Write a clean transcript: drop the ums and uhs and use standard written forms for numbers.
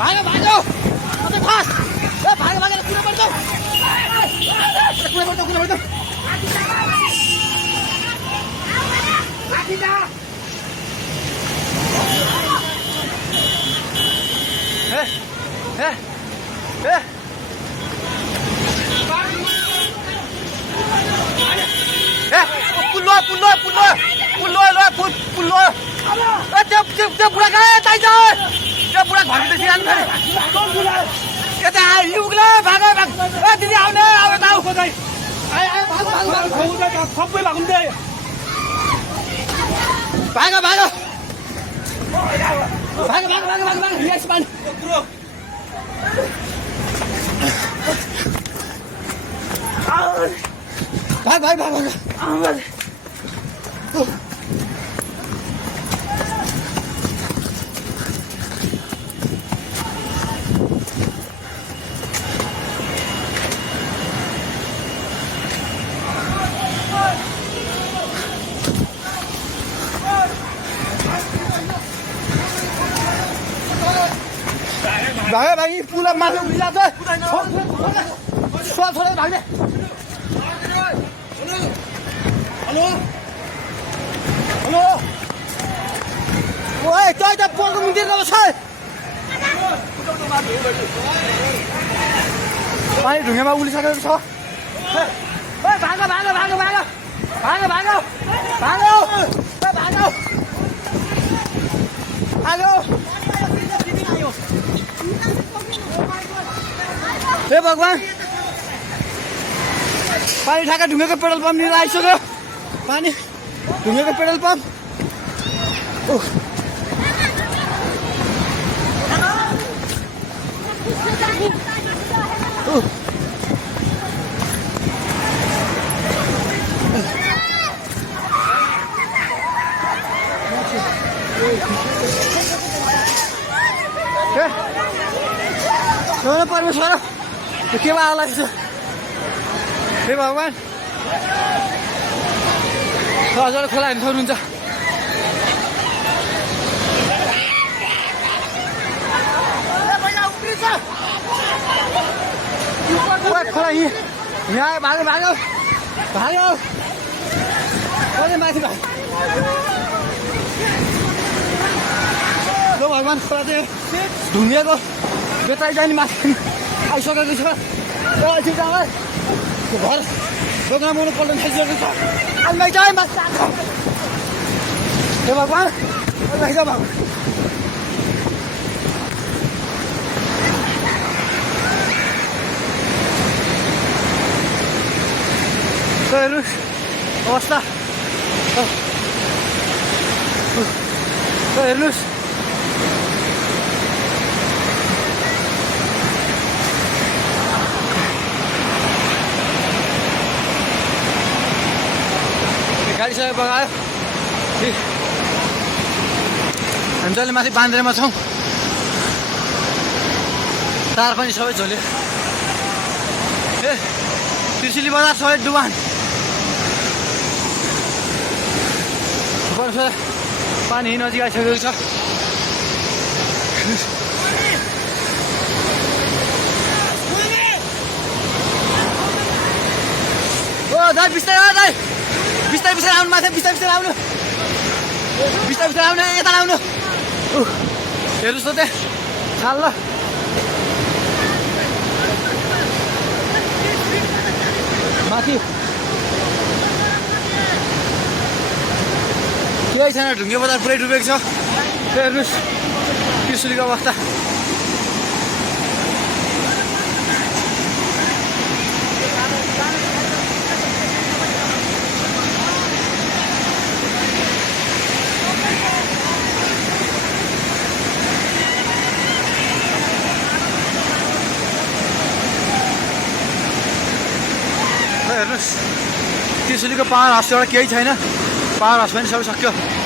भागो भागो अबे फास ए भागो भागो कुने पर्छ कुने पर्छ आखिदा ए पुल्लो त्यो बुढा कहाँ चाहिन्छ त्यो बुढा घरभित्र सिरान फेरि यता युगले भाग ए दिदी आउने अब त आऊ खोजै सबै भाग्दै भाग भाग भाग भाग भाग भाग भाग यस मान भाग भाग भाग भाग भागे भागी पुला माथि उभिला छ छोरा भाग्ने हेलो हेलो ओए त्यो त पोलको मितिर गएको छ पानी ढुङ्गामा उलिसकेको छ ओए भागो भागो भागो भागो भागो भागो भागो भागो भागो हे भगवान पानी ठाका ढुङ्गेको पेट्रोल पम्प लिएर आइसक्यो पानी ढुङ्गेको पेट्रोल पम्प परमेश्वर के भएर लाग्छ हे भगवान हजुर खोला हेर्नु सक्नुहुन्छ खोला यहाँ भागो भागो भागो माथि भाग भगवान खोला चाहिँ ढुङ्गेको बेताइ जाने माथि आइसकेको छ घर दोकान बनाउनु पल्ट थालिसकेको छ आइमाइ चाहिँ माथि हे भगवान भगवान हेर्नुहोस् अवस्था हेर्नुहोस् गाडी सबै बगायो हामी जहिले माथि बान्द्रेमा छौँ तार पनि सबै झोल्यो ए त्रिशुली बजार सबै डुबान पानी नजिक आइसकेको छ ओ दाइ बिस्तारै दाइ बिस्तारै बिस्तारै आउनु माथि बिस्तारै बिस्तारै आउनु यता आउनु हेर्नुहोस् त त्यहाँ खाल ल माथि केही छैन ढुङ्गे बजार पुरै डुबेको छ हेर्नुहोस् त्रिशुलीको अवस्था हेर्नुहोस् त्रिशुलीको पावर हाउस एउटा केही छैन पावर हाउस पनि सबै सक्यो